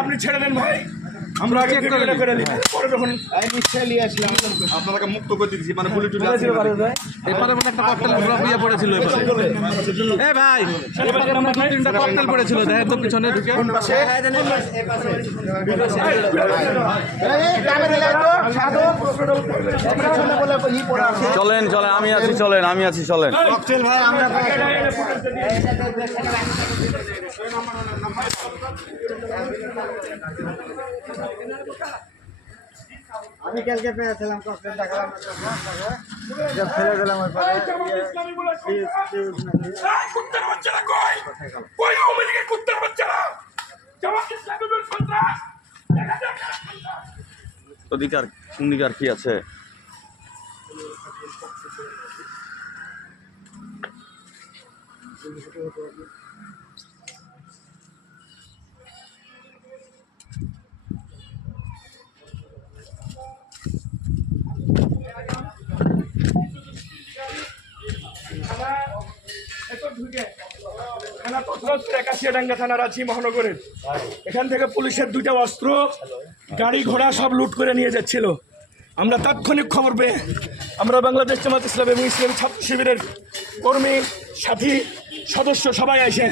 আপনি ছেড়ে দেন ভাই, আমরা আগে ভিডিওটা করে নিই, পরে যখন আপনাকে মুক্ত করে দিচ্ছি মানে বুলেট এপারে মানে একটা ককটেল ইয়ে পড়েছিল এপারে। এ ভাই এপারে আমরা দুই তিনটা ককটেল পড়েছিল, দেখেন তো পিছনে ঢুকে। চলেন চলেন, আমি আছি, চলেন আমি আছি, চলেন। আমি কালকে পেয়েছিলাম কষ্ট দেখালাম ফেলে দিলাম কুত্তার বাচ্চারা কই কই আওয়ামী লীগের কুত্তার বাচ্চারা জামাত ইসলামী সন্ত্রাস দেখা যাক কারা সন্ত্রাস। অধিকার অঙ্গীকার কি আছে? একাশিয়াডাঙ্গা থানার আছি মহানগরের। এখান থেকে পুলিশের দুইটা অস্ত্র, গাড়ি ঘোড়া সব লুট করে নিয়ে যাচ্ছিল। আমরা তাৎক্ষণিক খবর পেয়ে আমরা বাংলাদেশ জামাত ইসলামী এবং ইসলামী ছাত্র শিবিরের কর্মী, সাথী, সদস্য সবাই এসে